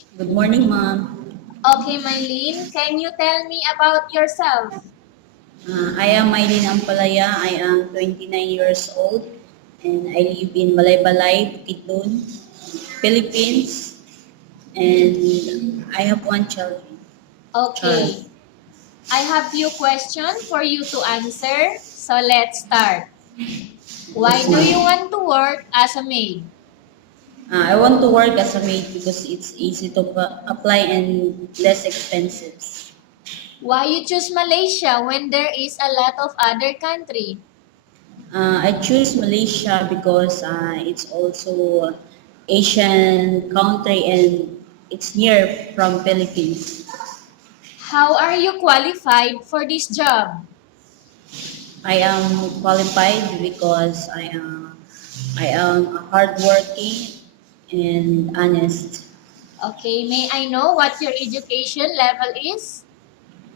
Good morning, ma'am. Okay, Mylene, can you tell me about yourself? I am Mylene Ampalaya. I am 29 years old and I live in Malaybalay, Bukidnon, Philippines. And I have one child. Okay, I have few questions for you to answer. So let's start. Why Yes, do you ma'am. want to work as a maid? I want to work as a maid because it's easy to apply and less expensive. Why you choose Malaysia when there is a lot of other country? I choose Malaysia because it's also Asian country and it's near from Philippines. How are you qualified for this job? I am qualified because I am hardworking and honest. Okay, may I know what your education level is?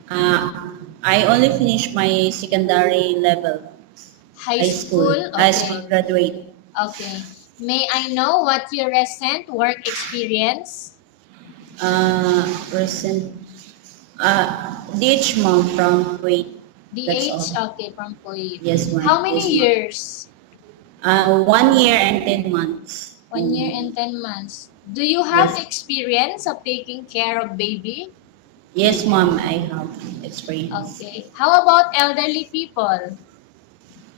I only finished my secondary level, High school? high school Okay. graduate. Okay. May I know what your recent work experience? Recent DH mom from Kuwait. That's DH? all. Okay, from Kuwait. Yes, ma'am. How many Yes, ma'am. years? 1 year and 10 months. 1 year and 10 months. Do you have Yes, experience of taking care of baby? yes, ma'am. I have experience. Okay. How about elderly people?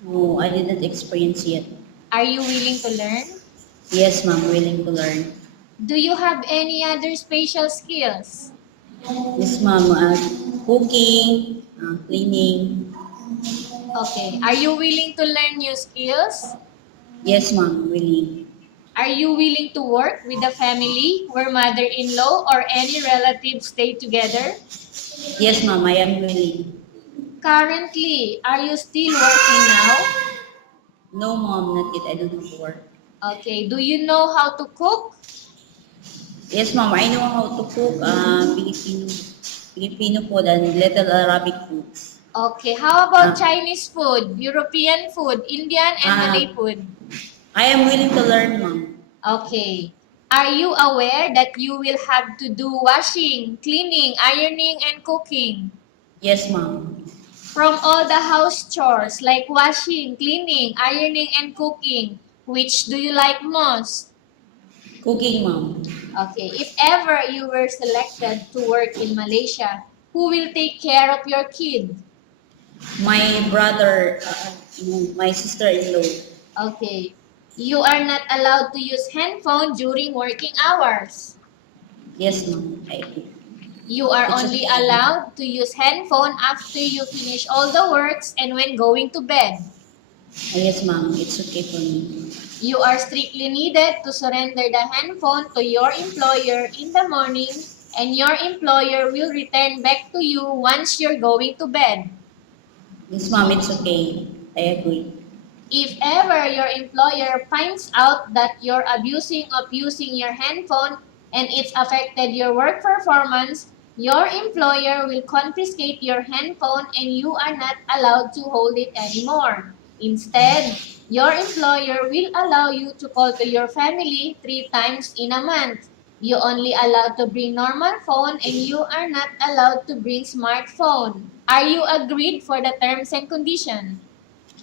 No, I didn't experience yet. Are you willing to learn? Yes, ma'am. Willing to learn. Do you have any other special skills? Yes, ma'am. Cooking, cleaning. Okay. Are you willing to learn new skills? Yes, ma'am. Willing. Are you willing to work with a family where mother-in-law or any relatives stay together? Yes, ma'am. I am willing. Currently, are you still working now? No, ma'am. Not yet. I don't have to work. Okay. Do you know how to cook? Yes, ma'am. I know how to cook Filipino food and little Arabic foods. Okay. How about Uh, Chinese food, European food, Indian and Malay uh, food? I am willing to learn, ma'am. Okay. Are you aware that you will have to do washing, cleaning, ironing, and cooking? Yes, ma'am. From all the house chores like washing, cleaning, ironing, and cooking, which do you like most? Cooking, ma'am. Okay, if ever you were selected to work in Malaysia, who will take care of your kid? My brother, my sister-in-law. Okay, you are not allowed to use handphone during working hours. Yes, ma'am. I agree. You are It's only okay. allowed to use handphone after you finish all the works and when going to bed. Yes, ma'am. It's okay for me. You are strictly needed to surrender the handphone to your employer in the morning and your employer will return back to you once you're going to bed. Yes, ma'am. It's okay. I agree. If ever your employer finds out that you're abusing of using your handphone and it's affected your work performance, your employer will confiscate your handphone and you are not allowed to hold it anymore. Instead, your employer will allow you to call to your family 3 times in a month. You only allowed to bring normal phone and you are not allowed to bring smartphone. Are you agreed for the terms and conditions?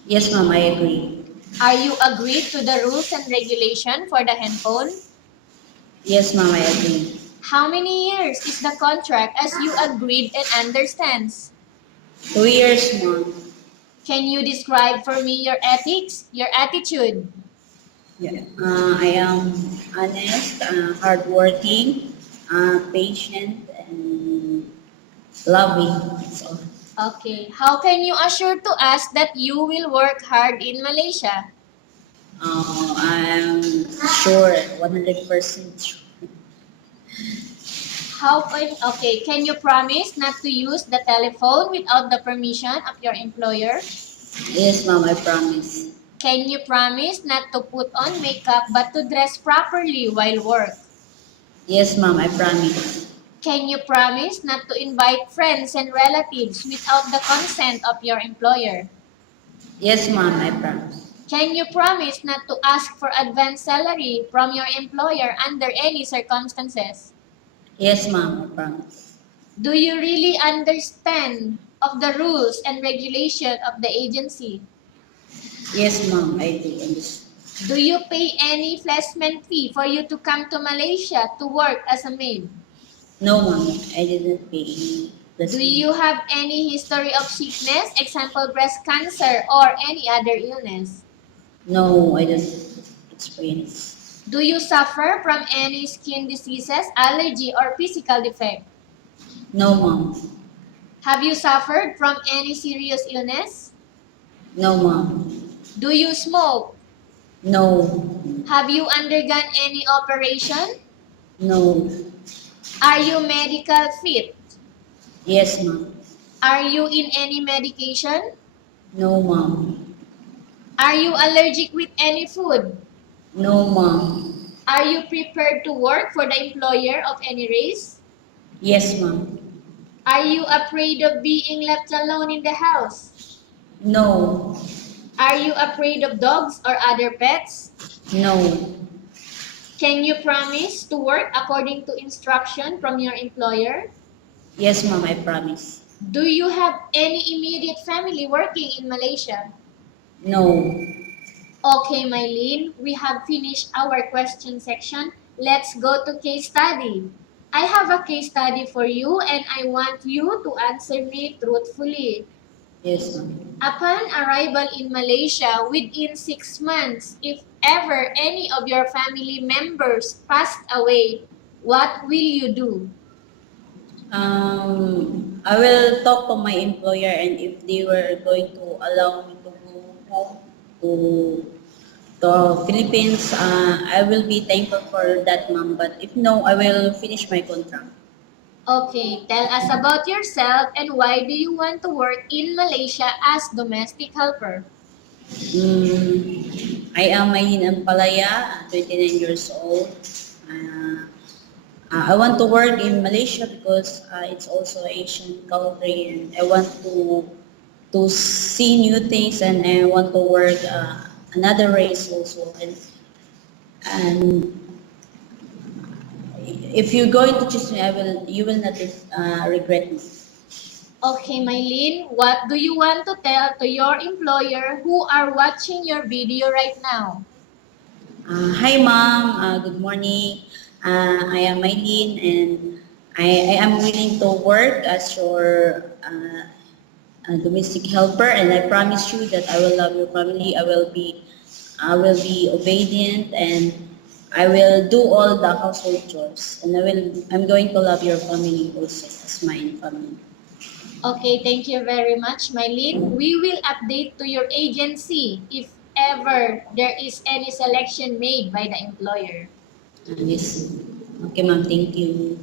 Yes, ma'am. I agree. Are you agreed to the rules and regulation for the handphone? Yes, ma'am. I agree. How many years is the contract as you agreed and understands? 2 years, ma'am. Can you describe for me your ethics, your attitude? Yeah. I am honest, hardworking, patient, and loving. That's all. Okay. How can you assure to us that you will work hard in Malaysia? I'm sure, 100% sure. Can you promise not to use the telephone without the permission of your employer? Yes, ma'am. I promise. Can you promise not to put on makeup but to dress properly while work? Yes, ma'am. I promise. Can you promise not to invite friends and relatives without the consent of your employer? Yes, ma'am. I promise. Can you promise not to ask for advance salary from your employer under any circumstances? Yes, ma'am, I promise. Do you really understand of the rules and regulation of the agency? Yes, ma'am, I do understand. Do you pay any placement fee for you to come to Malaysia to work as a maid? No, ma'am, I didn't pay any Do placement. you have any history of sickness, example breast cancer or any other illness? No, I don't experience. Do you suffer from any skin diseases, allergy or physical defect? No, ma'am. Have you suffered from any serious illness? No, ma'am. Do you smoke? No. Have you undergone any operation? No. Are you medical fit? Yes, ma'am. Are you in any medication? No, ma'am. Are you allergic with any food? No, ma'am. Are you prepared to work for the employer of any race? Yes, ma'am. Are you afraid of being left alone in the house? No. Are you afraid of dogs or other pets? No. Can you promise to work according to instruction from your employer? Yes, ma'am, I promise. Do you have any immediate family working in Malaysia? No. Okay, Mylene, we have finished our question section. Let's go to case study. I have a case study for you and I want you to answer me truthfully. Yes, ma'am. Upon arrival in Malaysia within 6 months, if ever any of your family members passed away, what will you do? I will talk to my employer, and if they were going to allow me to go home to Philippines, I will be thankful for that, ma'am. But if no, I will finish my contract. Okay, tell us about yourself and why do you want to work in Malaysia as domestic helper? I am Maylin Ampalaya, 29 years old. Uh, I want to work in Malaysia because it's also Asian country, and I want to see new things, and I want to work another race also. And if you're going to choose me, you will not regret me. Okay, Mylene, what do you want to tell to your employer who are watching your video right now? Hi, ma'am. Good morning. I am Maylin, and I am willing to work as your domestic helper, and I promise you that I will love your family. I will be obedient, and I will do all the household chores, and I'm going to love your family also as my family. Okay, thank you very much, Mylene. We will update to your agency if ever there is any selection made by the employer. Yes. Okay, ma'am. Thank you.